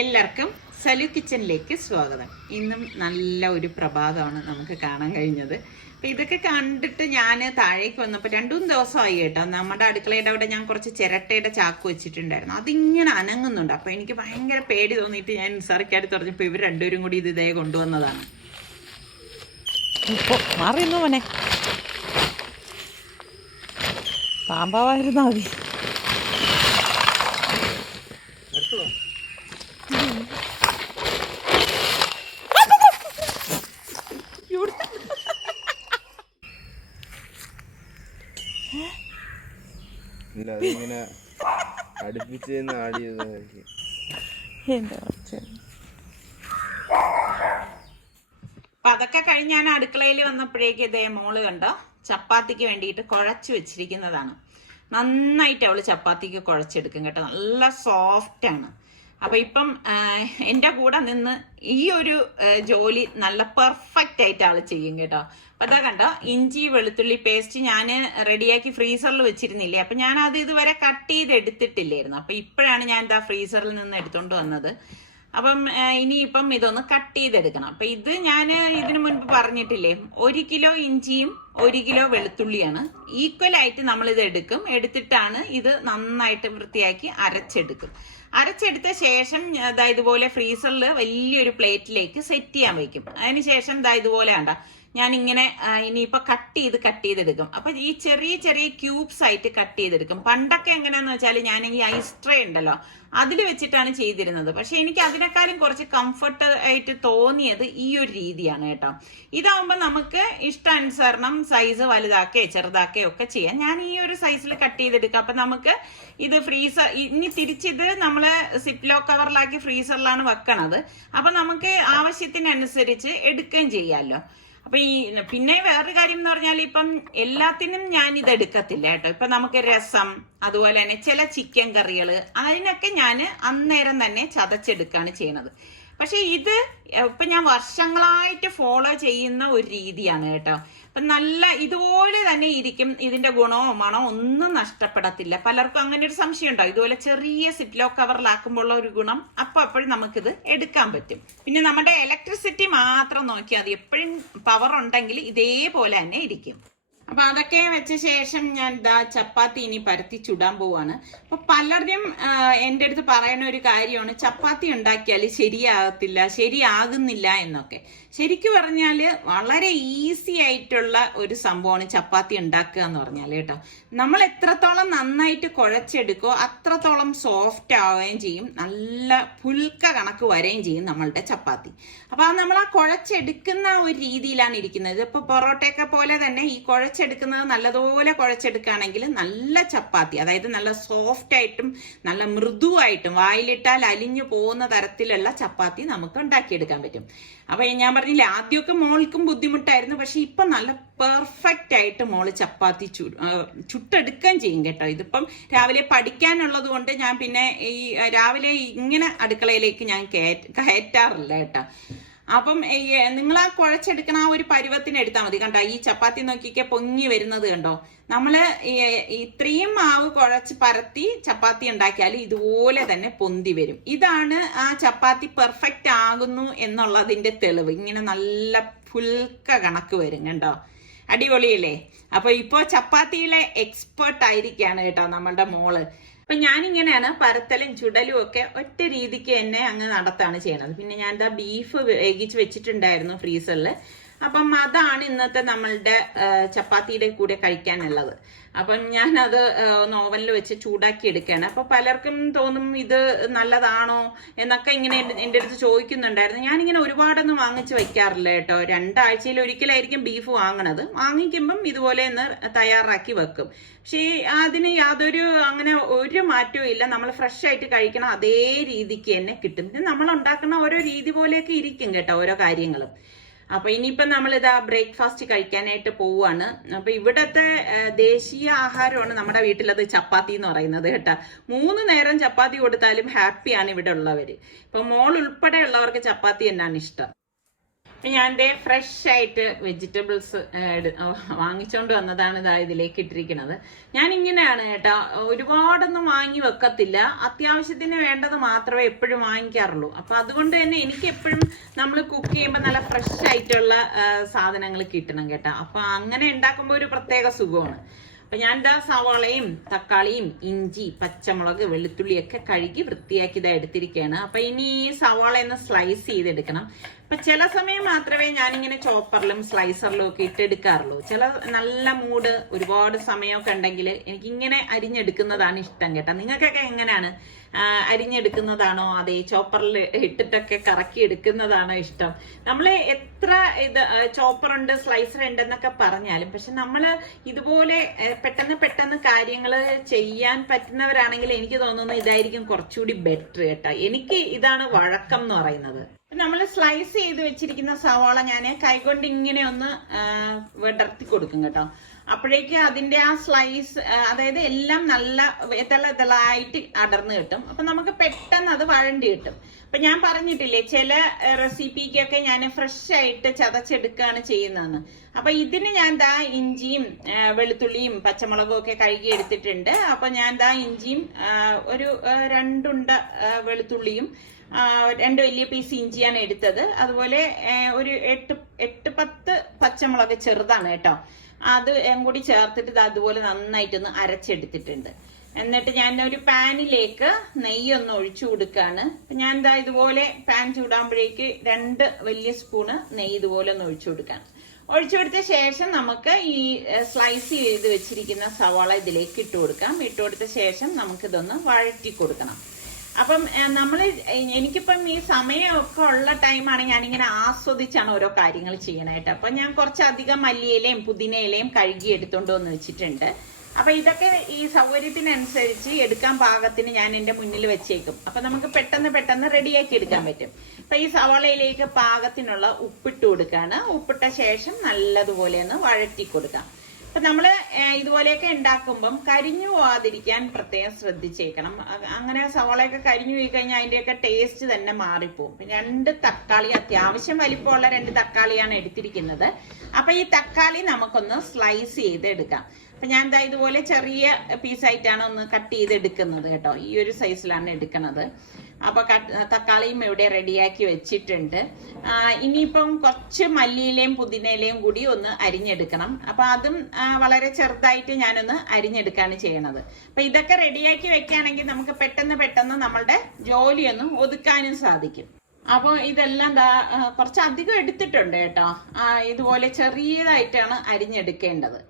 എല്ലാവർക്കും സലു കിച്ചണിലേക്ക് സ്വാഗതം. ഇന്നും നല്ല ഒരു പ്രഭാതമാണ് നമുക്ക് കാണാൻ കഴിഞ്ഞത്. അപ്പം ഇതൊക്കെ കണ്ടിട്ട് ഞാൻ താഴേക്ക് വന്നപ്പോൾ 2-3 ദിവസമായി കേട്ടോ. നമ്മുടെ അടുക്കളയുടെ അവിടെ ഞാൻ കുറച്ച് ചിരട്ടയുടെ ചാക്ക് വെച്ചിട്ടുണ്ടായിരുന്നു. അതിങ്ങനെ അനങ്ങുന്നുണ്ട്. അപ്പം എനിക്ക് ഭയങ്കര പേടി തോന്നിയിട്ട് ഞാൻ നിസാറിക്കായിട്ട് പറഞ്ഞപ്പോൾ ഇവർ രണ്ടുപേരും കൂടി ഇത് ഇതേ കൊണ്ടുവന്നതാണ്. മാറിയെന്നോ മോനെ, പാമ്പാവായിരുന്നാ മതി. അതിങ്ങനെ അടുപ്പിച്ച് ആടിയതായിരിക്കും. അപ്പൊ അതൊക്കെ കഴിഞ്ഞ് ഞാൻ അടുക്കളയിൽ വന്നപ്പോഴേക്ക് ഇതേ മോള് കണ്ടോ ചപ്പാത്തിക്ക് വേണ്ടിയിട്ട് കുഴച്ച് വെച്ചിരിക്കുന്നതാണ്. നന്നായിട്ട് അവള് ചപ്പാത്തിക്ക് കുഴച്ചെടുക്കും കേട്ടോ, നല്ല സോഫ്റ്റ് ആണ്. അപ്പൊ ഇപ്പം എൻ്റെ കൂടെ നിന്ന് ഈ ഒരു ജോലി നല്ല പെർഫെക്റ്റ് ആയിട്ട് ആള് ചെയ്യും കേട്ടോ. അപ്പൊ അതാ കണ്ടോ, ഇഞ്ചി വെളുത്തുള്ളി പേസ്റ്റ് ഞാൻ റെഡിയാക്കി ഫ്രീസറിൽ വെച്ചിരുന്നില്ലേ. അപ്പൊ ഞാൻ അത് ഇതുവരെ കട്ട് ചെയ്ത് എടുത്തിട്ടില്ലായിരുന്നു. അപ്പൊ ഇപ്പോഴാണ് ഞാൻ എന്താ ഫ്രീസറിൽ നിന്ന് എടുത്തോണ്ട് വന്നത്. അപ്പം ഇനിയിപ്പം ഇതൊന്ന് കട്ട് ചെയ്തെടുക്കണം. അപ്പൊ ഇത് ഞാൻ ഇതിനു മുൻപ് പറഞ്ഞിട്ടില്ലേ, 1 കിലോ ഇഞ്ചിയും 1 കിലോ വെളുത്തുള്ളിയാണ്. ഈക്വൽ ആയിട്ട് നമ്മൾ ഇത് എടുക്കും. എടുത്തിട്ടാണ് ഇത് നന്നായിട്ട് വൃത്തിയാക്കി അരച്ചെടുക്കും. അരച്ചെടുത്ത ശേഷം ഇതുപോലെ ഫ്രീസറിൽ വലിയൊരു പ്ലേറ്റിലേക്ക് സെറ്റ് ചെയ്യാൻ വയ്ക്കും. അതിനുശേഷം ഇതുപോലെ വേണ്ട ഞാൻ ഇങ്ങനെ ഇനിയിപ്പോ കട്ട് ചെയ്തെടുക്കും. അപ്പൊ ഈ ചെറിയ ചെറിയ ക്യൂബ്സ് ആയിട്ട് കട്ട് ചെയ്തെടുക്കും. പണ്ടൊക്കെ എങ്ങനെയാന്ന് വെച്ചാൽ ഞാൻ ഈ ഐസ് ട്രേ ഉണ്ടല്ലോ അതിൽ വെച്ചിട്ടാണ് ചെയ്തിരുന്നത്. പക്ഷെ എനിക്ക് അതിനേക്കാളും കുറച്ച് കംഫർട്ട് ആയിട്ട് തോന്നിയത് ഈ ഒരു രീതിയാണ് കേട്ടോ. ഇതാവുമ്പോൾ നമുക്ക് ഇഷ്ടാനുസരണം സൈസ് വലുതാക്കേ ചെറുതാക്കേ ഒക്കെ ചെയ്യാം. ഞാൻ ഈ ഒരു സൈസിൽ കട്ട് ചെയ്തെടുക്കാം. അപ്പൊ നമുക്ക് ഇത് ഫ്രീസർ ഇനി തിരിച്ചിത് നമ്മള് സിപ്ലോ കവറിലാക്കി ഫ്രീസറിലാണ് വെക്കണത്. അപ്പൊ നമുക്ക് ആവശ്യത്തിനനുസരിച്ച് എടുക്കുകയും ചെയ്യാമല്ലോ. അപ്പൊ പിന്നെ വേറൊരു കാര്യം എന്ന് പറഞ്ഞാൽ ഇപ്പം എല്ലാത്തിനും ഞാൻ ഇത് എടുക്കത്തില്ല കേട്ടോ. ഇപ്പൊ നമുക്ക് രസം, അതുപോലെ തന്നെ ചില ചിക്കൻ കറികള്, അതിനൊക്കെ ഞാൻ അന്നേരം തന്നെ ചതച്ചെടുക്കുകയാണ് ചെയ്യണത്. പക്ഷെ ഇത് ഇപ്പൊ ഞാൻ വർഷങ്ങളായിട്ട് ഫോളോ ചെയ്യുന്ന ഒരു രീതിയാണ് കേട്ടോ. അപ്പൊ നല്ല ഇതുപോലെ തന്നെ ഇരിക്കും. ഇതിന്റെ ഗുണമോ മണമോ ഒന്നും നഷ്ടപ്പെടത്തില്ല. പലർക്കും അങ്ങനെ ഒരു സംശയം ഉണ്ടാവും. ഇതുപോലെ ചെറിയ സിപ്ലോ കവറിലാക്കുമ്പോൾ ഉള്ള ഒരു ഗുണം അപ്പോഴും നമുക്കിത് എടുക്കാൻ പറ്റും. പിന്നെ നമ്മുടെ ഇലക്ട്രിസിറ്റി മാത്രം നോക്കിയാൽ മതി. എപ്പോഴും പവർ ഉണ്ടെങ്കിൽ ഇതേപോലെ തന്നെ ഇരിക്കും. അപ്പൊ അതൊക്കെ വെച്ച ശേഷം ഞാൻ ചപ്പാത്തി ഇനി പരത്തി ചുടാൻ പോവാണ്. അപ്പൊ പലരും എൻ്റെ അടുത്ത് പറയുന്ന ഒരു കാര്യമാണ്, ചപ്പാത്തി ഉണ്ടാക്കിയാൽ ശരിയാകുന്നില്ല എന്നൊക്കെ. ശരിക്കും പറഞ്ഞാല് വളരെ ഈസി ആയിട്ടുള്ള ഒരു സംഭവമാണ് ചപ്പാത്തി ഉണ്ടാക്കുക എന്ന് പറഞ്ഞാൽ കേട്ടോ. നമ്മൾ എത്രത്തോളം നന്നായിട്ട് കുഴച്ചെടുക്കോ അത്രത്തോളം സോഫ്റ്റ് ആവുകയും ചെയ്യും, നല്ല പുൽക്ക കണക്ക് വരെയും ചെയ്യും നമ്മളുടെ ചപ്പാത്തി. അപ്പൊ അത് നമ്മൾ ആ കുഴച്ചെടുക്കുന്ന ഒരു രീതിയിലാണ് ഇരിക്കുന്നത്. ഇപ്പൊ പൊറോട്ടയൊക്കെ പോലെ തന്നെ ഈ കുഴച്ചെടുക്കുന്നത് നല്ലതുപോലെ കുഴച്ചെടുക്കുകയാണെങ്കിൽ നല്ല ചപ്പാത്തി, അതായത് നല്ല സോഫ്റ്റ് ആയിട്ടും നല്ല മൃദുവായിട്ടും വായിലിട്ടാൽ അലിഞ്ഞു പോകുന്ന തരത്തിലുള്ള ചപ്പാത്തി നമുക്ക് ഉണ്ടാക്കിയെടുക്കാൻ പറ്റും. അപ്പൊ ഞാൻ പറഞ്ഞില്ലേ, ആദ്യമൊക്കെ മോൾക്കും ബുദ്ധിമുട്ടായിരുന്നു. പക്ഷെ ഇപ്പൊ നല്ല പെർഫെക്റ്റ് ആയിട്ട് മോള് ചപ്പാത്തി ചുട്ടെടുക്കുകയും ചെയ്യും കേട്ടോ. ഇതിപ്പം രാവിലെ പഠിക്കാനുള്ളത് കൊണ്ട് ഞാൻ പിന്നെ ഈ രാവിലെ ഇങ്ങനെ അടുക്കളയിലേക്ക് ഞാൻ കയറ്റാറില്ല കേട്ടോ. അപ്പം നിങ്ങൾ ആ കുഴച്ചെടുക്കണ ആ ഒരു പരുവത്തിന് എടുത്താൽ മതി. കണ്ടോ, ഈ ചപ്പാത്തി നോക്കിയൊക്കെ പൊങ്ങി വരുന്നത് കണ്ടോ. നമ്മള് ഇത്രയും മാവ് കുഴച്ച് പരത്തി ചപ്പാത്തി ഉണ്ടാക്കിയാൽ ഇതുപോലെ തന്നെ പൊന്തി വരും. ഇതാണ് ആ ചപ്പാത്തി പെർഫെക്റ്റ് ആകുന്നു എന്നുള്ളതിന്റെ തെളിവ്. ഇങ്ങനെ നല്ല പുൽക്ക കണക്ക് വരും കണ്ടോ, അടിപൊളിയല്ലേ. അപ്പൊ ഇപ്പൊ ചപ്പാത്തിയിലെ എക്സ്പേർട്ട് ആയിരിക്കാണ് കേട്ടോ നമ്മളുടെ മോള്. അപ്പൊ ഞാനിങ്ങനെയാണ് പരത്തലും ചുടലും ഒക്കെ ഒറ്റ രീതിക്ക് തന്നെ അങ്ങ് നടത്താണ് ചെയ്യണത്. പിന്നെ ഞാൻ ബീഫ് വേവിച്ച് വെച്ചിട്ടുണ്ടായിരുന്നു ഫ്രീസറിൽ. അപ്പം അതാണ് ഇന്നത്തെ നമ്മളുടെ ചപ്പാത്തിയുടെ കൂടെ കഴിക്കാനുള്ളത്. അപ്പം ഞാനത് ഓവനിൽ വെച്ച് ചൂടാക്കി എടുക്കുകയാണ്. അപ്പൊ പലർക്കും തോന്നും ഇത് നല്ലതാണോ എന്നൊക്കെ ഇങ്ങനെ എൻ്റെ അടുത്ത് ചോദിക്കുന്നുണ്ടായിരുന്നു. ഞാനിങ്ങനെ ഒരുപാടൊന്നും വാങ്ങിച്ച് വെക്കാറില്ല കേട്ടോ. 2 ആഴ്ചയിൽ ഒരിക്കലായിരിക്കും ബീഫ് വാങ്ങണത്. വാങ്ങിക്കുമ്പം ഇതുപോലെ ഒന്ന് തയ്യാറാക്കി വെക്കും. പക്ഷേ അതിന് യാതൊരു അങ്ങനെ ഒരു മാറ്റവും ഇല്ല. നമ്മൾ ഫ്രഷ് ആയിട്ട് കഴിക്കണം അതേ രീതിക്ക് തന്നെ കിട്ടും. പിന്നെ നമ്മൾ ഉണ്ടാക്കുന്ന ഓരോ രീതി പോലെയൊക്കെ ഇരിക്കും കേട്ടോ ഓരോ കാര്യങ്ങളും. അപ്പൊ ഇനിയിപ്പം നമ്മളിതാ ബ്രേക്ക്ഫാസ്റ്റ് കഴിക്കാനായിട്ട് പോവാണ്. അപ്പൊ ഇവിടത്തെ ദേശീയ ആഹാരമാണ് നമ്മുടെ വീട്ടിലത് ചപ്പാത്തി എന്ന് പറയുന്നത് കേട്ടോ. 3 നേരം ചപ്പാത്തി കൊടുത്താലും ഹാപ്പിയാണ് ഇവിടെ ഉള്ളവര്. ഇപ്പൊ മോൾ ഉൾപ്പെടെ ഉള്ളവർക്ക് ചപ്പാത്തി തന്നെയാണ് ഇഷ്ടം. ഞാൻ ഫ്രഷ് ആയിട്ട് വെജിറ്റബിൾസ് വാങ്ങിച്ചോണ്ട് വന്നതാണ് ഇതാ ഇതിലേക്ക് ഇട്ടിരിക്കുന്നത്. ഞാൻ ഇങ്ങനെയാണ് കേട്ടോ, ഒരുപാടൊന്നും വാങ്ങി വെക്കത്തില്ല. അത്യാവശ്യത്തിന് വേണ്ടത് മാത്രമേ എപ്പോഴും വാങ്ങിക്കാറുള്ളൂ. അപ്പൊ അതുകൊണ്ട് തന്നെ എനിക്ക് എപ്പോഴും നമ്മൾ കുക്ക് ചെയ്യുമ്പോൾ നല്ല ഫ്രഷ് ആയിട്ടുള്ള സാധനങ്ങൾ കിട്ടണം കേട്ടോ. അപ്പൊ അങ്ങനെ ഉണ്ടാക്കുമ്പോൾ ഒരു പ്രത്യേക സുഖമാണ്. അപ്പൊ ഞാൻ ഇതാ സവാളയും തക്കാളിയും ഇഞ്ചി പച്ചമുളക് വെളുത്തുള്ളിയൊക്കെ കഴുകി വൃത്തിയാക്കി ഇതാ എടുത്തിരിക്കുകയാണ്. അപ്പൊ ഇനി ഈ സവാള ഒന്ന് സ്ലൈസ് ചെയ്തെടുക്കണം. അപ്പൊ ചില സമയം മാത്രമേ ഞാനിങ്ങനെ ചോപ്പറിലും സ്ലൈസറിലും ഒക്കെ ഇട്ടെടുക്കാറുള്ളൂ. ചില നല്ല മൂഡ് ഒരുപാട് സമയമൊക്കെ ഉണ്ടെങ്കിൽ എനിക്കിങ്ങനെ അരിഞ്ഞെടുക്കുന്നതാണ് ഇഷ്ടം കേട്ടോ. നിങ്ങൾക്കൊക്കെ എങ്ങനെയാണ്? അരിഞ്ഞെടുക്കുന്നതാണോ അതേ ചോപ്പറിൽ ഇട്ടിട്ടൊക്കെ കറക്കി എടുക്കുന്നതാണോ ഇഷ്ടം? നമ്മൾ എത്ര ഇത് ചോപ്പർ ഉണ്ട് സ്ലൈസർ ഉണ്ട് എന്നൊക്കെ പറഞ്ഞാലും പക്ഷെ നമ്മൾ ഇതുപോലെ പെട്ടെന്ന് കാര്യങ്ങൾ ചെയ്യാൻ പറ്റുന്നവരാണെങ്കിൽ എനിക്ക് തോന്നുന്നു ഇതായിരിക്കും കുറച്ചുകൂടി ബെറ്റർ കേട്ടോ. എനിക്ക് ഇതാണ് വഴക്കം എന്ന് പറയുന്നത്. നമ്മൾ സ്ലൈസ് ചെയ്ത് വെച്ചിരിക്കുന്ന സവാള ഞാൻ കൈകൊണ്ട് ഇങ്ങനെ ഒന്ന് വിടർത്തി കൊടുക്കും കേട്ടോ. അപ്പോഴേക്ക് അതിന്റെ ആ സ്ലൈസ് അതായത് എല്ലാം നല്ല ഇതളായിട്ട് അടർന്ന് കിട്ടും. അപ്പൊ നമുക്ക് പെട്ടെന്ന് അത് വഴണ്ടി കിട്ടും. അപ്പൊ ഞാൻ പറഞ്ഞിട്ടില്ലേ ചില റെസിപ്പിക്കൊക്കെ ഞാൻ ഫ്രഷ് ആയിട്ട് ചതച്ചെടുക്കുകയാണ് ചെയ്യുന്നതെന്ന്. അപ്പൊ ഇതിന് ഞാൻ ദാ ഇഞ്ചിയും വെളുത്തുള്ളിയും പച്ചമുളകും ഒക്കെ കഴുകി എടുത്തിട്ടുണ്ട്. അപ്പൊ ഞാൻ ദാ ഇഞ്ചിയും ഒരു 2 ഉണ്ട വെളുത്തുള്ളിയും 2 വലിയ പീസ് ഇഞ്ചിയാണ് എടുത്തത്. അതുപോലെ ഒരു 8-10 പച്ചമുളക് ചെറുതാണ് കേട്ടോ. അത് കൂടി ചേർത്തിട്ട് ഇത് അതുപോലെ നന്നായിട്ടൊന്ന് അരച്ചെടുത്തിട്ടുണ്ട്. എന്നിട്ട് ഞാൻ ഒരു പാനിലേക്ക് നെയ്യൊന്ന് ഒഴിച്ചു കൊടുക്കാണ്. ഞാൻ ഇതാ ഇതുപോലെ പാൻ ചൂടാകുമ്പോഴേക്ക് 2 വലിയ സ്പൂണ് നെയ്യ് ഇതുപോലെ ഒന്ന് ഒഴിച്ചു കൊടുക്കാം. ഒഴിച്ചു കൊടുത്ത ശേഷം നമുക്ക് ഈ സ്ലൈസ് ചെയ്ത് വെച്ചിരിക്കുന്ന സവാള ഇതിലേക്ക് ഇട്ട് കൊടുക്കാം. ഇട്ട് കൊടുത്ത ശേഷം നമുക്കിതൊന്ന് വഴറ്റി കൊടുക്കണം. അപ്പം എനിക്കിപ്പം ഈ സമയമൊക്കെ ഉള്ള ടൈമാണ് ഞാനിങ്ങനെ ആസ്വദിച്ചാണ് ഓരോ കാര്യങ്ങൾ ചെയ്യണായിട്ട്. അപ്പൊ ഞാൻ കുറച്ചധികം മല്ലിയിലയും പുതിനയിലയും കഴുകി എടുത്തോണ്ട് വന്ന് വെച്ചിട്ടുണ്ട്. അപ്പൊ ഇതൊക്കെ ഈ സൗകര്യത്തിനനുസരിച്ച് എടുക്കാൻ പാകത്തിന് ഞാൻ എന്റെ മുന്നിൽ വെച്ചേക്കും. അപ്പൊ നമുക്ക് പെട്ടെന്ന് റെഡിയാക്കി എടുക്കാൻ പറ്റും. അപ്പൊ ഈ സവാളയിലേക്ക് പാകത്തിനുള്ള ഉപ്പിട്ട് കൊടുക്കാണ്. ഉപ്പിട്ട ശേഷം നല്ലതുപോലെ ഒന്ന് വഴറ്റി കൊടുക്കാം. അപ്പൊ നമ്മള് ഇതുപോലെയൊക്കെ ഉണ്ടാക്കുമ്പം കരിഞ്ഞു പോവാതിരിക്കാൻ പ്രത്യേകം ശ്രദ്ധിച്ചേക്കണം. അങ്ങനെ സവാളയൊക്കെ കരിഞ്ഞു പോയി കഴിഞ്ഞാൽ അതിന്റെയൊക്കെ ടേസ്റ്റ് തന്നെ മാറിപ്പോവും. 2 തക്കാളി അത്യാവശ്യം വലിപ്പമുള്ള 2 തക്കാളിയാണ് എടുത്തിരിക്കുന്നത്. അപ്പൊ ഈ തക്കാളി നമുക്കൊന്ന് സ്ലൈസ് ചെയ്ത് എടുക്കാം. അപ്പൊ ഞാൻ എന്താ ഇതുപോലെ ചെറിയ പീസായിട്ടാണ് ഒന്ന് കട്ട് ചെയ്ത് എടുക്കുന്നത് കേട്ടോ. ഈ ഒരു സൈസിലാണ് എടുക്കുന്നത്. അപ്പൊ തക്കാളിയും ഇവിടെ റെഡിയാക്കി വെച്ചിട്ടുണ്ട്. ഇനിയിപ്പം കുറച്ച് മല്ലിയിലയും പുതിനയിലയും കൂടി ഒന്ന് അരിഞ്ഞെടുക്കണം. അപ്പൊ അതും വളരെ ചെറുതായിട്ട് ഞാനൊന്ന് അരിഞ്ഞെടുക്കാണ് ചെയ്യണത്. അപ്പൊ ഇതൊക്കെ റെഡിയാക്കി വെക്കുകയാണെങ്കിൽ നമുക്ക് പെട്ടെന്ന് നമ്മളുടെ ജോലിയൊന്ന് ഒതുക്കാനും സാധിക്കും. അപ്പൊ ഇതെല്ലാം കുറച്ചധികം എടുത്തിട്ടുണ്ട് കേട്ടോ. ഇതുപോലെ ചെറിയതായിട്ടാണ് അരിഞ്ഞെടുക്കേണ്ടത്.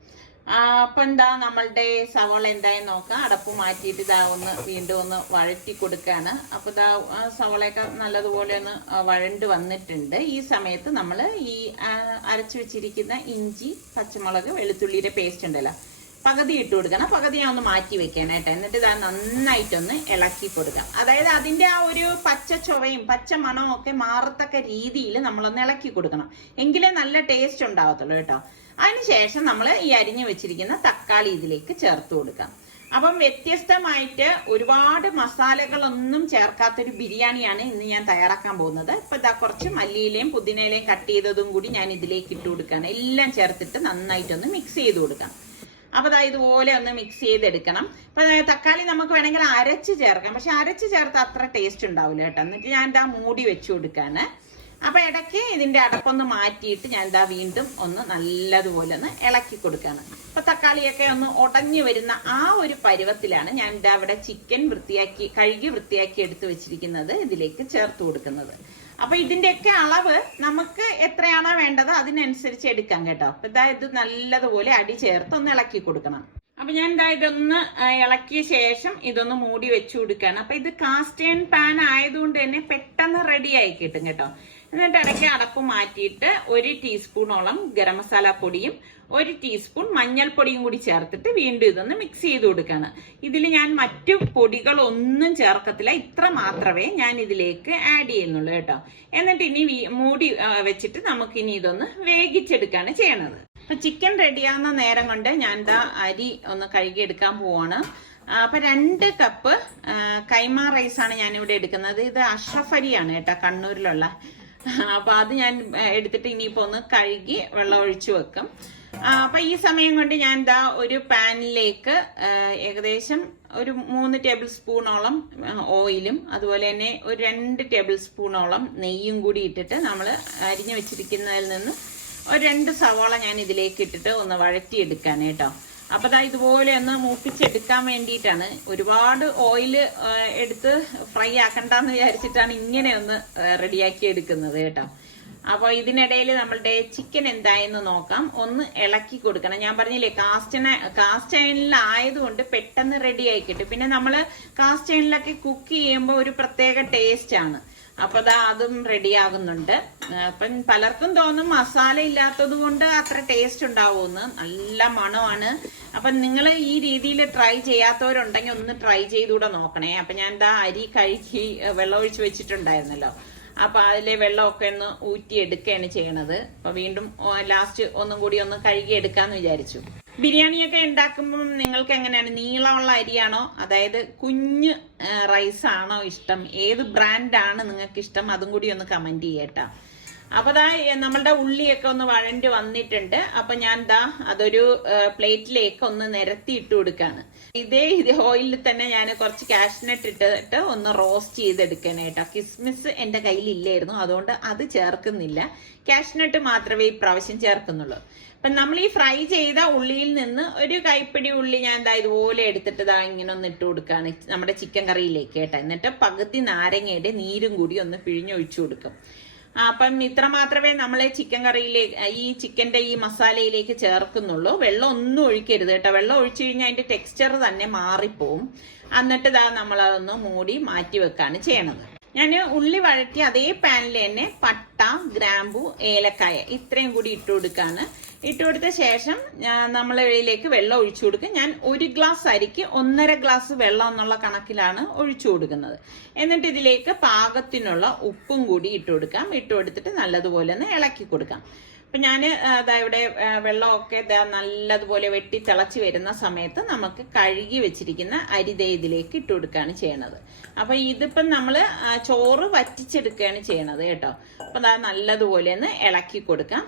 അപ്പൊ നമ്മളുടെ സവാള എന്തായാലും നോക്കാം. അടപ്പ് മാറ്റിയിട്ട് വീണ്ടും ഒന്ന് വഴറ്റി കൊടുക്കാണ്. അപ്പൊ സവാളയൊക്കെ നല്ലതുപോലെ ഒന്ന് വഴണ്ട് വന്നിട്ടുണ്ട്. ഈ സമയത്ത് നമ്മൾ ഈ അരച്ചു വെച്ചിരിക്കുന്ന ഇഞ്ചി പച്ചമുളക് വെളുത്തുള്ളിയുടെ പേസ്റ്റ് ഉണ്ടല്ലോ പകുതി ഇട്ട് കൊടുക്കണം. പകുതി ഞാൻ ഒന്ന് മാറ്റി വെക്കാനായിട്ട്. എന്നിട്ട് നന്നായിട്ടൊന്ന് ഇളക്കി കൊടുക്കാം. അതായത് അതിന്റെ ആ ഒരു പച്ച ചൊവയും പച്ച മണവും ഒക്കെ മാറത്തക്ക രീതിയിൽ നമ്മളൊന്ന് ഇളക്കി കൊടുക്കണം. എങ്കിലേ നല്ല ടേസ്റ്റ് ഉണ്ടാവത്തുള്ളൂ കേട്ടോ. അതിനുശേഷം നമ്മൾ ഈ അരിഞ്ഞു വെച്ചിരിക്കുന്ന തക്കാളി ഇതിലേക്ക് ചേർത്ത് കൊടുക്കാം. അപ്പം വ്യത്യസ്തമായിട്ട് ഒരുപാട് മസാലകളൊന്നും ചേർക്കാത്തൊരു ബിരിയാണിയാണ് ഇന്ന് ഞാൻ തയ്യാറാക്കാൻ പോകുന്നത്. ഇപ്പൊ കുറച്ച് മല്ലിയിലയും പുതിനയിലയും കട്ട് ചെയ്തതും കൂടി ഞാൻ ഇതിലേക്ക് ഇട്ട് കൊടുക്കുകയാണ്. എല്ലാം ചേർത്തിട്ട് നന്നായിട്ടൊന്ന് മിക്സ് ചെയ്ത് കൊടുക്കാം. അപ്പൊ ഇതുപോലെ ഒന്ന് മിക്സ് ചെയ്തെടുക്കണം. ഇപ്പൊ തക്കാളി നമുക്ക് വേണമെങ്കിൽ അരച്ച് ചേർക്കാം. പക്ഷെ അരച്ച് ചേർത്ത് അത്ര ടേസ്റ്റ് ഉണ്ടാവില്ല കേട്ടോ. എന്നിട്ട് ഞാൻ മൂടി വെച്ചു കൊടുക്കാണ്. അപ്പൊ ഇടയ്ക്ക് ഇതിന്റെ അടപ്പൊന്ന് മാറ്റിയിട്ട് ഞാൻ വീണ്ടും ഒന്ന് നല്ലതുപോലെ ഒന്ന് ഇളക്കി കൊടുക്കാണ്. അപ്പൊ തക്കാളിയൊക്കെ ഒന്ന് ഉടഞ്ഞു വരുന്ന ആ ഒരു പരുവത്തിലാണ് ഞാൻ അവിടെ ചിക്കൻ കഴുകി വൃത്തിയാക്കി എടുത്തു വെച്ചിരിക്കുന്നത് ഇതിലേക്ക് ചേർത്ത് കൊടുക്കുന്നത്. അപ്പൊ ഇതിന്റെയൊക്കെ അളവ് നമുക്ക് എത്രയാണോ വേണ്ടത് അതിനനുസരിച്ച് എടുക്കാം കേട്ടോ. അപ്പൊ ഇത് നല്ലതുപോലെ അടി ചേർത്ത് ഒന്ന് ഇളക്കി കൊടുക്കണം. അപ്പൊ ഞാൻ ഇതൊന്ന് ഇളക്കിയ ശേഷം ഇതൊന്ന് മൂടി വെച്ചു കൊടുക്കാണ്. അപ്പൊ ഇത് കാസ്റ്റ് അയൺ പാൻ ആയതുകൊണ്ട് തന്നെ പെട്ടെന്ന് റെഡി ആയി കിട്ടും കേട്ടോ. എന്നിട്ട് ഇടയ്ക്ക് അടപ്പ് മാറ്റിയിട്ട് 1 ടീസ്പൂണോളം ഗരം മസാല പൊടിയും 1 ടീസ്പൂൺ മഞ്ഞൾപ്പൊടിയും കൂടി ചേർത്തിട്ട് വീണ്ടും ഇതൊന്ന് മിക്സ് ചെയ്ത് കൊടുക്കാണ്. ഇതിൽ ഞാൻ മറ്റു പൊടികളൊന്നും ചേർക്കത്തില്ല. ഇത്ര മാത്രമേ ഞാൻ ഇതിലേക്ക് ആഡ് ചെയ്യുന്നുള്ളൂ കേട്ടോ. എന്നിട്ട് ഇനി മൂടി വെച്ചിട്ട് നമുക്കിനി ഇതൊന്ന് വേവിച്ചെടുക്കാണ് ചെയ്യണത്. അപ്പൊ ചിക്കൻ റെഡിയാവുന്ന നേരം കൊണ്ട് ഞാൻ അരി ഒന്ന് കഴുകിയെടുക്കാൻ പോവാണ്. അപ്പൊ 2 കപ്പ് കൈമ റൈസാണ് ഞാനിവിടെ എടുക്കുന്നത്. ഇത് അഷ്റഫ് അരിയാണ് കേട്ടോ, കണ്ണൂരിലുള്ള. അപ്പൊ അത് ഞാൻ എടുത്തിട്ട് ഇനിയിപ്പോ ഒന്ന് കഴുകി വെള്ളം ഒഴിച്ചു വെക്കും. അപ്പൊ ഈ സമയം കൊണ്ട് ഞാൻ ഒരു പാനിലേക്ക് ഏകദേശം ഒരു 3 ടേബിൾ സ്പൂണോളം ഓയിലും അതുപോലെ തന്നെ ഒരു 2 ടേബിൾ സ്പൂണോളം നെയ്യും കൂടി ഇട്ടിട്ട് നമ്മൾ അരിഞ്ഞു വെച്ചിരിക്കുന്നതിൽ നിന്ന് ഒരു 2 സവാള ഞാൻ ഇതിലേക്ക് ഇട്ടിട്ട് ഒന്ന് വഴറ്റിയെടുക്കാൻ കേട്ടോ. അപ്പൊ ഇതുപോലെ ഒന്ന് മൂപ്പിച്ചെടുക്കാൻ വേണ്ടിയിട്ടാണ്. ഒരുപാട് ഓയിൽ എടുത്ത് ഫ്രൈ ആക്കണ്ടെന്ന് വിചാരിച്ചിട്ടാണ് ഇങ്ങനെ ഒന്ന് റെഡിയാക്കി എടുക്കുന്നത് കേട്ടോ. അപ്പൊ ഇതിനിടയിൽ നമ്മളുടെ ചിക്കൻ എന്തായെന്ന് നോക്കാം. ഒന്ന് ഇളക്കി കൊടുക്കണം. ഞാൻ പറഞ്ഞില്ലേ കാസ്റ്റ് അയണിലായതുകൊണ്ട് പെട്ടെന്ന് റെഡി ആയി കിട്ടും. പിന്നെ നമ്മള് കാസ്റ്റ് അയണിലൊക്കെ കുക്ക് ചെയ്യുമ്പോൾ ഒരു പ്രത്യേക ടേസ്റ്റ് ആണ്. അപ്പൊ അതും റെഡി ആകുന്നുണ്ട്. അപ്പം പലർക്കും തോന്നും മസാല ഇല്ലാത്തത് കൊണ്ട് അത്ര ടേസ്റ്റ് ഉണ്ടാവുമെന്ന്. നല്ല മണമാണ്. അപ്പൊ നിങ്ങൾ ഈ രീതിയിൽ ട്രൈ ചെയ്യാത്തവരുണ്ടെങ്കിൽ ഒന്ന് ട്രൈ ചെയ്തുകൂടെ നോക്കണേ. അപ്പൊ ഞാൻ അരി കഴുകി വെള്ളം ഒഴിച്ച് വെച്ചിട്ടുണ്ടായിരുന്നല്ലോ. അപ്പൊ അതിലെ വെള്ളമൊക്കെ ഒന്ന് ഊറ്റിയെടുക്കുകയാണ് ചെയ്യണത്. അപ്പൊ വീണ്ടും ലാസ്റ്റ് ഒന്നും കൂടി ഒന്ന് കഴുകി എടുക്കാന്ന് വിചാരിച്ചു. ബിരിയാണിയൊക്കെ ഉണ്ടാക്കുമ്പോൾ നിങ്ങൾക്ക് എങ്ങനെയാണ്? നീളമുള്ള അരിയാണോ, അതായത് കുഞ്ഞ് റൈസ് ആണോ ഇഷ്ടം? ഏത് ബ്രാൻഡാണ് നിങ്ങൾക്ക് ഇഷ്ടം? അതും കൂടി ഒന്ന് കമന്റ് ചെയ്യട്ടാ. അപ്പൊ നമ്മളുടെ ഉള്ളിയൊക്കെ ഒന്ന് വഴണ്ട് വന്നിട്ടുണ്ട്. അപ്പൊ ഞാൻ അതൊരു പ്ലേറ്റിലേക്ക് ഒന്ന് നിരത്തി ഇട്ട് കൊടുക്കാണ്. ഇതേ ഓയിലിൽ തന്നെ ഞാൻ കുറച്ച് കാഷ്നട്ട് ഇട്ടിട്ട് ഒന്ന് റോസ്റ്റ് ചെയ്തെടുക്കാനായിട്ടോ. കിസ്മിസ് എന്റെ കയ്യിൽ ഇല്ലായിരുന്നു, അതുകൊണ്ട് അത് ചേർക്കുന്നില്ല. കാഷ്നട്ട് മാത്രമേ ഇപ്രാവശ്യം ചേർക്കുന്നുള്ളൂ. അപ്പൊ നമ്മൾ ഈ ഫ്രൈ ചെയ്ത ഉള്ളിയിൽ നിന്ന് ഒരു കൈപ്പിടി ഉള്ളി ഞാൻ ഇതുപോലെ എടുത്തിട്ട് ഇങ്ങനെ ഒന്ന് ഇട്ട് കൊടുക്കാണ് നമ്മുടെ ചിക്കൻ കറിയിലേക്ക് കേട്ടോ. എന്നിട്ട് പകുതി നാരങ്ങയുടെ നീരും കൂടി ഒന്ന് പിഴിഞ്ഞൊഴിച്ചു കൊടുക്കും. അപ്പം ഇത്ര മാത്രമേ നമ്മളെ ചിക്കൻ കറിയിലേക്ക് ഈ ചിക്കന്റെ ഈ മസാലയിലേക്ക് ചേർക്കുന്നുള്ളൂ. വെള്ളം ഒന്നും ഒഴിക്കരുത് കേട്ടോ. വെള്ളം ഒഴിച്ചു കഴിഞ്ഞാൽ അതിന്റെ ടെക്സ്ചർ തന്നെ മാറിപ്പോവും. എന്നിട്ട് നമ്മളതൊന്ന് മൂടി മാറ്റി വെക്കാണ് ചെയ്യണത്. ഞാൻ ഉള്ളി വഴറ്റി അതേ പാനിൽ തന്നെ പട്ട, ഗ്രാമ്പു, ഏലക്കായ ഇത്രയും കൂടി ഇട്ട് കൊടുക്കാണ്. ഇട്ട് കൊടുത്ത ശേഷം നമ്മൾ ഇതിലേക്ക് വെള്ളം ഒഴിച്ചു കൊടുക്കും. ഞാൻ 1 ഗ്ലാസ് അരിക്ക് 1.5 ഗ്ലാസ് വെള്ളം എന്നുള്ള കണക്കിലാണ് ഒഴിച്ചു കൊടുക്കുന്നത്. എന്നിട്ട് ഇതിലേക്ക് പാകത്തിനുള്ള ഉപ്പും കൂടി ഇട്ട് കൊടുക്കാം. ഇട്ട് കൊടുത്തിട്ട് നല്ലതുപോലെ ഒന്ന് ഇളക്കി കൊടുക്കാം. അപ്പൊ ഞാൻ ഇവിടെ വെള്ളമൊക്കെ നല്ലതുപോലെ വെട്ടി തിളച്ച് വരുന്ന സമയത്ത് നമുക്ക് കഴുകി വെച്ചിരിക്കുന്ന അരി ഇതിലേക്ക് ഇട്ട് കൊടുക്കുകയാണ് ചെയ്യണത്. അപ്പൊ ഇതിപ്പം നമ്മള് ചോറ് വറ്റിച്ചെടുക്കുകയാണ് ചെയ്യണത് കേട്ടോ. അപ്പൊ നല്ലതുപോലെ ഒന്ന് ഇളക്കി കൊടുക്കാം.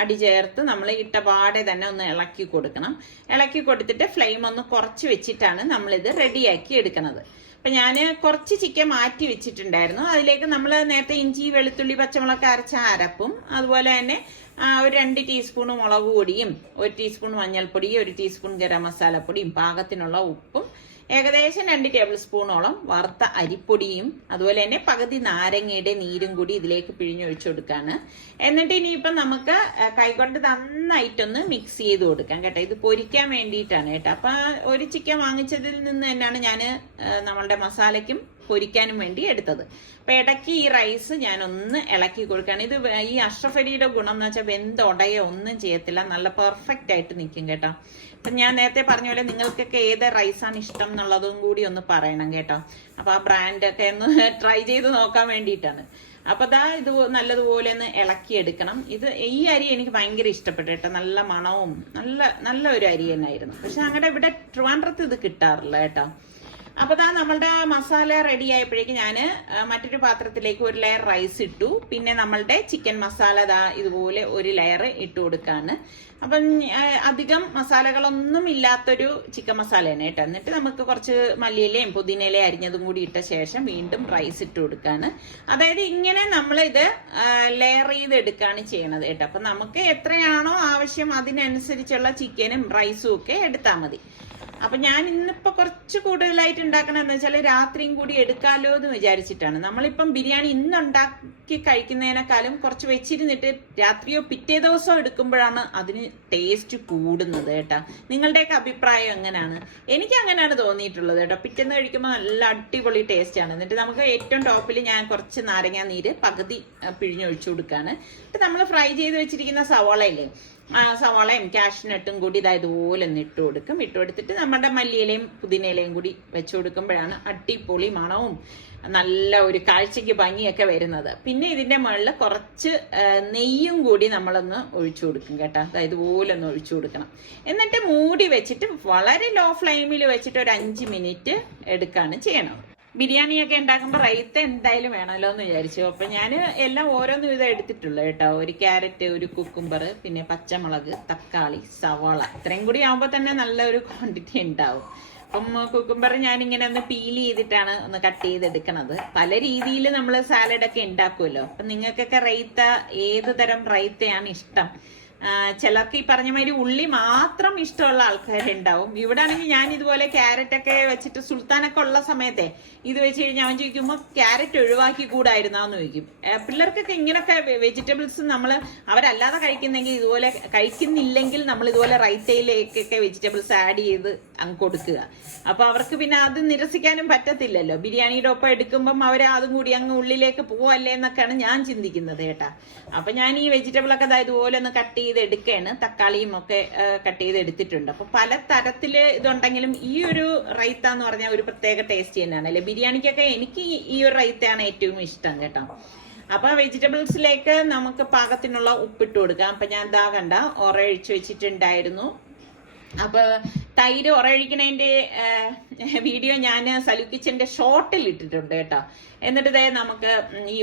അടി ചേർത്ത് നമ്മൾ ഇട്ടപാടെ തന്നെ ഒന്ന് ഇളക്കി കൊടുക്കണം. ഇളക്കി കൊടുത്തിട്ട് ഫ്ലെയിം ഒന്ന് കുറച്ച് വെച്ചിട്ടാണ് നമ്മളിത് റെഡിയാക്കി എടുക്കുന്നത്. അപ്പൊ ഞാൻ കുറച്ച് ചിക്കൻ മാറ്റി വെച്ചിട്ടുണ്ടായിരുന്നു. അതിലേക്ക് നമ്മൾ നേരത്തെ ഇഞ്ചി, വെളുത്തുള്ളി, പച്ചമുളക് അരച്ച അരപ്പും അതുപോലെ തന്നെ ഒരു 2 ടീസ്പൂൺ മുളക് പൊടിയും 1 ടീസ്പൂൺ മഞ്ഞൾപ്പൊടിയും 1 ടീസ്പൂൺ ഗരം മസാലപ്പൊടിയും പാകത്തിനുള്ള ഉപ്പും ഏകദേശം 2 ടേബിൾ സ്പൂണോളം വറുത്ത അരിപ്പൊടിയും അതുപോലെ തന്നെ പകുതി നാരങ്ങയുടെ നീരും കൂടി ഇതിലേക്ക് പിഴിഞ്ഞൊഴിച്ചു കൊടുക്കാണ്. എന്നിട്ട് ഇനിയിപ്പം നമുക്ക് കൈകൊണ്ട് നന്നായിട്ടൊന്ന് മിക്സ് ചെയ്ത് കൊടുക്കാം കേട്ടോ. ഇത് പൊരിക്കാൻ വേണ്ടിയിട്ടാണ് കേട്ടോ. അപ്പൊ ഒരു ചിക്കൻ വാങ്ങിച്ചതിൽ നിന്ന് തന്നെയാണ് ഞാൻ നമ്മളുടെ മസാലയ്ക്കും പൊരിക്കാനും വേണ്ടി എടുത്തത്. അപ്പൊ ഇടയ്ക്ക് ഈ റൈസ് ഞാൻ ഒന്ന് ഇളക്കി കൊടുക്കുകയാണ്. ഇത് ഈ അഷ്റഫ് അരിയുടെ ഗുണം എന്ന് വെച്ചാൽ വെന്തുടയോ ഒന്നും ചെയ്യത്തില്ല, നല്ല പെർഫെക്റ്റ് ആയിട്ട് നിൽക്കും കേട്ടോ. അപ്പൊ ഞാൻ നേരത്തെ പറഞ്ഞ പോലെ നിങ്ങൾക്കൊക്കെ ഏത് റൈസാണ് ഇഷ്ടം എന്നുള്ളതും കൂടി ഒന്ന് പറയണം കേട്ടോ. അപ്പൊ ആ ബ്രാൻഡൊക്കെ ഒന്ന് ട്രൈ ചെയ്ത് നോക്കാൻ വേണ്ടിയിട്ടാണ്. അപ്പൊ ഇത് നല്ലതുപോലെ ഒന്ന് ഇളക്കി എടുക്കണം. ഈ അരി എനിക്ക് ഭയങ്കര ഇഷ്ടപ്പെട്ടു കേട്ടോ. നല്ല മണവും നല്ല ഒരു അരി തന്നെയായിരുന്നു. പക്ഷെ അങ്ങനെ ഇവിടെ ട്രിവാൻഡ്രത്ത് ഇത് കിട്ടാറില്ല കേട്ടോ. അപ്പൊ നമ്മളുടെ മസാല റെഡി ആയപ്പോഴേക്കും ഞാൻ മറ്റൊരു പാത്രത്തിലേക്ക് ഒരു ലെയർ റൈസ് ഇട്ടു. പിന്നെ നമ്മളുടെ ചിക്കൻ മസാല ഇതുപോലെ ഒരു ലെയർ ഇട്ട് കൊടുക്കാണ്. അപ്പം അധികം മസാലകളൊന്നും ഇല്ലാത്തൊരു ചിക്കൻ മസാല തന്നെ കേട്ടോ. എന്നിട്ട് നമുക്ക് കുറച്ച് മല്ലിയിലയും പുതിനയിലയും അരിഞ്ഞതും കൂടി ഇട്ട ശേഷം വീണ്ടും റൈസ് ഇട്ട് കൊടുക്കാണ്. അതായത് ഇങ്ങനെ നമ്മളിത് ലെയർ ചെയ്ത് എടുക്കുകയാണ് ചെയ്യണത് കേട്ടോ. അപ്പൊ നമുക്ക് എത്രയാണോ ആവശ്യം അതിനനുസരിച്ചുള്ള ചിക്കനും റൈസും ഒക്കെ എടുത്താൽ മതി. അപ്പൊ ഞാൻ ഇന്നിപ്പോ കുറച്ച് കൂടുതലായിട്ട് ഉണ്ടാക്കണമെന്ന് വെച്ചാൽ രാത്രിയും കൂടി എടുക്കാലോ എന്ന് വിചാരിച്ചിട്ടാണ്. നമ്മളിപ്പം ബിരിയാണി ഇന്നുണ്ടാക്കി കഴിക്കുന്നതിനേക്കാളും കുറച്ച് വെച്ചിരുന്നിട്ട് രാത്രിയോ പിറ്റേ ദിവസമോ എടുക്കുമ്പോഴാണ് അതിന് ടേസ്റ്റ് കൂടുന്നത് കേട്ടാ. നിങ്ങളുടെയൊക്കെ അഭിപ്രായം എങ്ങനെയാണ്? എനിക്ക് അങ്ങനെയാണ് തോന്നിയിട്ടുള്ളത് കേട്ടോ. പിറ്റേന്ന് കഴിക്കുമ്പോൾ നല്ല അടിപൊളി ടേസ്റ്റ് ആണ്. എന്നിട്ട് നമുക്ക് ഏറ്റവും ടോപ്പിൽ ഞാൻ കുറച്ച് നാരങ്ങാ നീര് പകുതി പിഴിഞ്ഞൊഴിച്ചു കൊടുക്കാണ്. എന്നിട്ട് നമ്മൾ ഫ്രൈ ചെയ്ത് വെച്ചിരിക്കുന്ന സവാളയില്ലേ, സവാളയും കാഷ്നട്ടും കൂടി ഇതുപോലെ ഒന്ന് ഇട്ട് കൊടുക്കും. ഇട്ട് കൊടുത്തിട്ട് നമ്മുടെ മല്ലിയിലയും പുതിനയിലയും കൂടി വെച്ചു കൊടുക്കുമ്പോഴാണ് അടിപൊളി മണവും നല്ല ഒരു കാഴ്ചയ്ക്ക് ഭംഗിയൊക്കെ വരുന്നത്. പിന്നെ ഇതിന്റെ മുകളിൽ കുറച്ച് നെയ്യും കൂടി നമ്മളൊന്ന് ഒഴിച്ചു കൊടുക്കും കേട്ടോ. ഇതുപോലെ ഒന്ന് ഒഴിച്ചു കൊടുക്കണം. എന്നിട്ട് മൂടി വെച്ചിട്ട് വളരെ ലോ ഫ്ലെയിമിൽ വെച്ചിട്ട് ഒരു 5 മിനിറ്റ് എടുക്കാണ് ചെയ്യണം. ബിരിയാണിയൊക്കെ ഉണ്ടാക്കുമ്പോൾ റൈത്ത എന്തായാലും വേണമല്ലോ എന്ന് വിചാരിച്ചു. അപ്പം ഞാൻ എല്ലാം ഓരോന്നും ഇത് എടുത്തിട്ടുള്ളൂ കേട്ടോ. ഒരു ക്യാരറ്റ്, ഒരു കുക്കുംബർ, പിന്നെ പച്ചമുളക്, തക്കാളി, സവാള, ഇത്രയും കൂടി ആകുമ്പോൾ തന്നെ നല്ലൊരു ക്വാണ്ടിറ്റി ഉണ്ടാവും. അപ്പം കുക്കുംബർ ഞാനിങ്ങനെ ഒന്ന് പീൽ ചെയ്തിട്ടാണ് ഒന്ന് കട്ട് ചെയ്തെടുക്കണത്. പല രീതിയിൽ നമ്മൾ സാലഡൊക്കെ ഉണ്ടാക്കുമല്ലോ. അപ്പം നിങ്ങൾക്കൊക്കെ റൈത്ത ഏത് തരം റൈത്തയാണ് ഇഷ്ടം? ചിലർക്ക് ഈ പറഞ്ഞ മാതിരി ഉള്ളി മാത്രം ഇഷ്ടമുള്ള ആൾക്കാരുണ്ടാവും. ഇവിടെ ആണെങ്കിൽ ഞാൻ ഇതുപോലെ ക്യാരറ്റ് ഒക്കെ വെച്ചിട്ട് സുൽത്താനൊക്കെ ഉള്ള സമയത്തെ ഇത് വെച്ച് കഴിഞ്ഞാൽ അവൻ ചോദിക്കുമ്പോൾ ക്യാരറ്റ് ഒഴിവാക്കി കൂടായിരുന്നാന്ന് ചോദിക്കും. പിള്ളേർക്കൊക്കെ ഇങ്ങനൊക്കെ വെജിറ്റബിൾസ് നമ്മൾ അവരല്ലാതെ കഴിക്കുന്നെങ്കിൽ ഇതുപോലെ കഴിക്കുന്നില്ലെങ്കിൽ നമ്മൾ ഇതുപോലെ റൈത്തയിലേക്കൊക്കെ വെജിറ്റബിൾസ് ആഡ് ചെയ്ത് അങ്ങ് കൊടുക്കുക. അപ്പൊ അവർക്ക് പിന്നെ അത് നിരസിക്കാനും പറ്റത്തില്ലല്ലോ. ബിരിയാണിയുടെ ഒപ്പം എടുക്കുമ്പം അവർ അതും കൂടി അങ്ങ് ഉള്ളിലേക്ക് പോവല്ലേ എന്നൊക്കെയാണ് ഞാൻ ചിന്തിക്കുന്നത് കേട്ടാ. അപ്പൊ ഞാൻ ഈ വെജിറ്റബിൾ ഒക്കെ ഇതുപോലെ ഒന്ന് കട്ട് ചെയ്ത് എടുക്കുകയാണ്. തക്കാളിയും ഒക്കെ കട്ട് ചെയ്ത് എടുത്തിട്ടുണ്ട്. അപ്പൊ പല തരത്തില് ഇതുണ്ടെങ്കിലും ഈ ഒരു റൈത്ത എന്ന് പറഞ്ഞാൽ ഒരു പ്രത്യേക ടേസ്റ്റ് തന്നെയാണ് അല്ലെ. ബിരിയാണിക്കൊക്കെ എനിക്ക് ഈ ഒരു റൈത്തയാണ് ഏറ്റവും ഇഷ്ടം കേട്ടോ. അപ്പൊ വെജിറ്റബിൾസിലേക്ക് നമുക്ക് പാകത്തിനുള്ള ഉപ്പിട്ട് കൊടുക്കാം. അപ്പൊ ഞാൻ ഇതാ കണ്ട ഒരഴിച്ച് വെച്ചിട്ടുണ്ടായിരുന്നു. അപ്പൊ തൈര് ഒരഴിക്കണതിന്റെ വീഡിയോ ഞാൻ സലു കിച്ചന്റെ ഷോർട്ടിൽ ഇട്ടിട്ടുണ്ട് കേട്ടോ. എന്നിട്ട് നമുക്ക് ഈ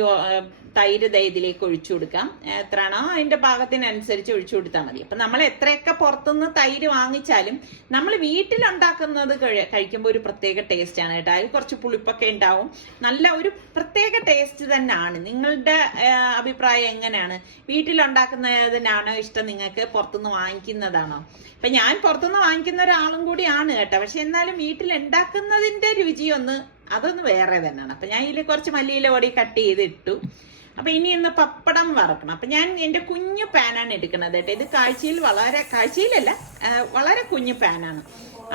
തൈര് ഇതിലേക്ക് ഒഴിച്ചു കൊടുക്കാം. എത്രയാണോ അതിന്റെ പാകത്തിനനുസരിച്ച് ഒഴിച്ചു കൊടുത്താൽ മതി. അപ്പൊ നമ്മൾ എത്രയൊക്കെ പുറത്തുനിന്ന് തൈര് വാങ്ങിച്ചാലും നമ്മൾ വീട്ടിലുണ്ടാക്കുന്നത് കഴിക്കുമ്പോൾ ഒരു പ്രത്യേക ടേസ്റ്റ് ആണ് കേട്ടോ. അതിൽ കുറച്ച് പുളിപ്പൊക്കെ ഉണ്ടാവും. നല്ല ഒരു പ്രത്യേക ടേസ്റ്റ് തന്നെയാണ്. നിങ്ങളുടെ അഭിപ്രായം എങ്ങനെയാണ്? വീട്ടിലുണ്ടാക്കുന്നതിനാണോ ഇഷ്ടം നിങ്ങൾക്ക് പുറത്തുനിന്ന് വാങ്ങിക്കുന്നതാണോ? ഇപ്പൊ ഞാൻ പുറത്തുനിന്ന് വാങ്ങിക്കുന്ന ഒരാളും കൂടിയാണ് കേട്ടോ. പക്ഷെ എന്നാലും വീട്ടിൽ ഉണ്ടാക്കുന്നതിന്റെ രുചി അതൊന്ന് വേറെ തന്നെയാണ്. അപ്പൊ ഞാൻ ഇതിൽ കുറച്ച് മല്ലിയില പൊടി കട്ട് ചെയ്തിട്ടു. അപ്പൊ ഇനി ഇന്ന് പപ്പടം വറക്കണം. അപ്പൊ ഞാൻ എന്റെ കുഞ്ഞു പാനാണ് എടുക്കുന്നത് കേട്ടോ. ഇത് കാഴ്ചയിലല്ല വളരെ കുഞ്ഞു പാനാണ്.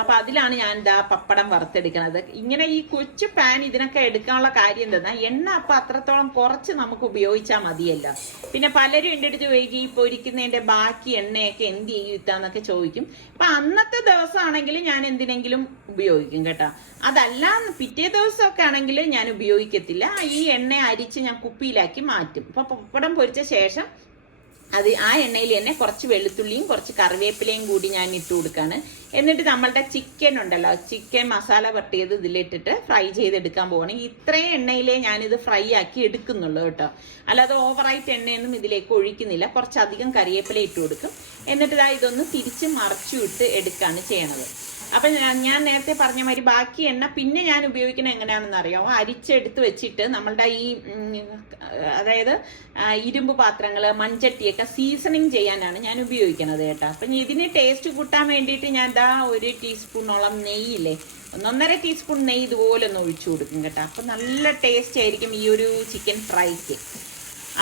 അപ്പൊ അതിലാണ് ഞാൻ പപ്പടം വറുത്തെടുക്കുന്നത്. ഇങ്ങനെ ഈ കൊച്ചു പാൻ ഇതിനൊക്കെ എടുക്കാനുള്ള കാര്യം എന്താ, എണ്ണ അപ്പൊ അത്രത്തോളം കുറച്ച് നമുക്ക് ഉപയോഗിച്ചാൽ മതിയല്ലോ. പിന്നെ പലരും എൻ്റെ അടുത്ത് ചോദിക്കും ഈ പൊരിക്കുന്നതിന്റെ ബാക്കി എണ്ണയൊക്കെ എന്ത് ചെയ്യുത്താന്നൊക്കെ ചോദിക്കും. അപ്പൊ അന്നത്തെ ദിവസമാണെങ്കിൽ ഞാൻ എന്തിനെങ്കിലും ഉപയോഗിക്കും കേട്ടോ. അതല്ല പിറ്റേ ദിവസമൊക്കെ ആണെങ്കിൽ ഞാൻ ഉപയോഗിക്കത്തില്ല. ഈ എണ്ണ അരിച്ച് ഞാൻ കുപ്പിയിലാക്കി മാറ്റും. അപ്പൊ പപ്പടം പൊരിച്ച ശേഷം ആ എണ്ണയിൽ തന്നെ കുറച്ച് വെളുത്തുള്ളിയും കുറച്ച് കറിവേപ്പിലയും കൂടി ഞാൻ ഇട്ട് കൊടുക്കാണ്. എന്നിട്ട് നമ്മളുടെ ചിക്കൻ ഉണ്ടല്ലോ, ചിക്കൻ മസാല പട്ടിയത് ഇതിലിട്ടിട്ട് ഫ്രൈ ചെയ്തെടുക്കാൻ പോകണം. ഇത്രയും എണ്ണയിലേ ഞാനിത് ഫ്രൈ ആക്കി എടുക്കുന്നുള്ളൂ കേട്ടോ. അല്ലാതെ ഓവറായിട്ട് എണ്ണയൊന്നും ഇതിലേക്ക് ഒഴിക്കുന്നില്ല. കുറച്ചധികം കറിവേപ്പില ഇട്ട് കൊടുക്കും. എന്നിട്ട് ഇതൊന്ന് തിരിച്ച് മറിച്ചു ഇട്ട് എടുക്കുകയാണ് ചെയ്യണത്. അപ്പൊ ഞാൻ നേരത്തെ പറഞ്ഞ മാതിരി ബാക്കി എണ്ണ പിന്നെ ഞാൻ ഉപയോഗിക്കുന്നത് എങ്ങനെയാണെന്ന് അറിയാമോ? അരിച്ചെടുത്ത് വെച്ചിട്ട് നമ്മളുടെ ഈ അതായത് ഇരുമ്പ് പാത്രങ്ങള്, മൺചട്ടിയൊക്കെ സീസണിങ് ചെയ്യാനാണ് ഞാൻ ഉപയോഗിക്കുന്നത് കേട്ടോ. അപ്പൊ ഇതിന് ടേസ്റ്റ് കൂട്ടാൻ വേണ്ടിയിട്ട് ഞാൻ 1 ടീസ്പൂണോളം നെയ്യില്ലേ, 1.5 ടീസ്പൂൺ നെയ്യ് ഇതുപോലെ ഒന്ന് ഒഴിച്ചു കൊടുക്കും കേട്ടോ. അപ്പൊ നല്ല ടേസ്റ്റ് ആയിരിക്കും ഈ ഒരു ചിക്കൻ ഫ്രൈക്ക്.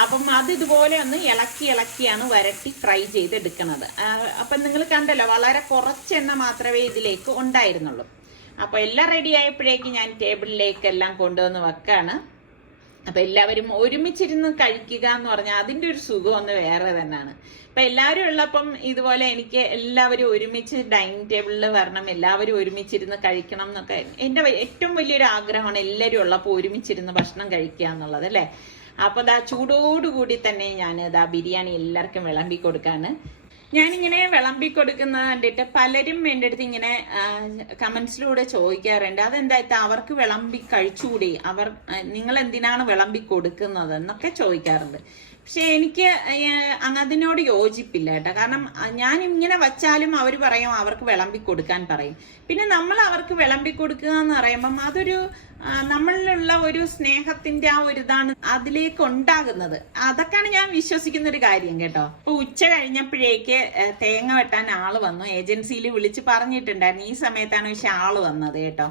അപ്പം അത് ഇതുപോലെ ഒന്ന് ഇളക്കിയാണ് വരട്ടി ഫ്രൈ ചെയ്തെടുക്കണത്. അപ്പം നിങ്ങൾ കണ്ടല്ലോ, വളരെ കുറച്ച് എണ്ണ മാത്രമേ ഇതിലേക്ക് ഉണ്ടായിരുന്നുള്ളൂ. അപ്പോൾ എല്ലാം റെഡി ആയപ്പോഴേക്ക് ഞാൻ ടേബിളിലേക്ക് എല്ലാം കൊണ്ടുവന്ന് വെക്കാണ്. അപ്പം എല്ലാവരും ഒരുമിച്ചിരുന്ന് കഴിക്കുക എന്ന് പറഞ്ഞാൽ അതിൻ്റെ ഒരു സുഖം വേറെ തന്നെയാണ്. അപ്പം എല്ലാവരും ഉള്ളപ്പം ഇതുപോലെ എനിക്ക് എല്ലാവരും ഒരുമിച്ച് ഡൈനിങ് ടേബിളിൽ വരണം, എല്ലാവരും ഒരുമിച്ചിരുന്ന് കഴിക്കണം എന്നൊക്കെ എൻ്റെ ഏറ്റവും വലിയൊരു ആഗ്രഹമാണ്. എല്ലാവരും ഉള്ളപ്പോൾ ഒരുമിച്ചിരുന്ന് ഭക്ഷണം കഴിക്കുക എന്നുള്ളത് അല്ലേ. അപ്പൊ ചൂടോടുകൂടി തന്നെ ഞാൻ ബിരിയാണി എല്ലാവർക്കും വിളമ്പി കൊടുക്കാണ്. ഞാനിങ്ങനെ വിളമ്പി കൊടുക്കുന്നത് കണ്ടിട്ട് പലരും എൻ്റെ അടുത്ത് ഇങ്ങനെ കമന്റ്സിലൂടെ ചോദിക്കാറുണ്ട്, അതെന്താ അവർക്ക് വിളമ്പി കഴിച്ചുകൂടി, നിങ്ങൾ എന്തിനാണ് വിളമ്പി കൊടുക്കുന്നത് എന്നൊക്കെ ചോദിക്കാറുണ്ട്. പക്ഷെ എനിക്ക് അതിനോട് യോജിപ്പില്ല കേട്ടോ. കാരണം ഞാൻ ഇങ്ങനെ വച്ചാലും അവർ പറയും അവർക്ക് വിളമ്പി കൊടുക്കാൻ പറയും. പിന്നെ നമ്മൾ അവർക്ക് വിളമ്പി കൊടുക്കുക എന്ന് പറയുമ്പം അതൊരു നമ്മളിലുള്ള ഒരു സ്നേഹത്തിന്റെ ആ ഒരു ഇതാണ് അതിലേക്ക് ഉണ്ടാകുന്നത്. അതൊക്കെയാണ് ഞാൻ വിശ്വസിക്കുന്ന ഒരു കാര്യം കേട്ടോ. അപ്പൊ ഉച്ച കഴിഞ്ഞപ്പോഴേക്ക് തേങ്ങ വെട്ടാൻ ആള് വന്നു. ഏജൻസിയിൽ വിളിച്ച് പറഞ്ഞിട്ടുണ്ടായിരുന്നു. ഈ സമയത്താണ് പക്ഷെ ആള് വന്നത് കേട്ടോ.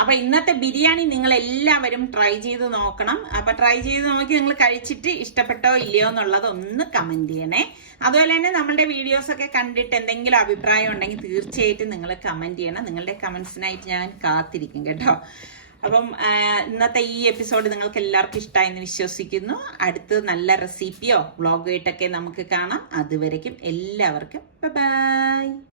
അപ്പൊ ഇന്നത്തെ ബിരിയാണി നിങ്ങൾ എല്ലാവരും ട്രൈ ചെയ്ത് നോക്കണം. അപ്പൊ ട്രൈ ചെയ്ത് നോക്കി നിങ്ങൾ കഴിച്ചിട്ട് ഇഷ്ടപ്പെട്ടോ ഇല്ലയോ എന്നുള്ളത് ഒന്ന് കമന്റ് ചെയ്യണേ. അതുപോലെ തന്നെ നമ്മളുടെ വീഡിയോസ് ഒക്കെ കണ്ടിട്ട് എന്തെങ്കിലും അഭിപ്രായം ഉണ്ടെങ്കിൽ തീർച്ചയായിട്ടും നിങ്ങൾ കമന്റ് ചെയ്യണം. നിങ്ങളുടെ കമന്റ്സിനായിട്ട് ഞാൻ കാത്തിരിക്കും കേട്ടോ. അപ്പം ഇന്നത്തെ ഈ എപ്പിസോഡ് നിങ്ങൾക്ക് എല്ലാവർക്കും ഇഷ്ടമായെന്ന് വിശ്വസിക്കുന്നു. അടുത്ത് നല്ല റെസിപ്പിയോ വ്ളോഗായിട്ടൊക്കെ നമുക്ക് കാണാം. അതുവരയ്ക്കും എല്ലാവർക്കും ബൈ.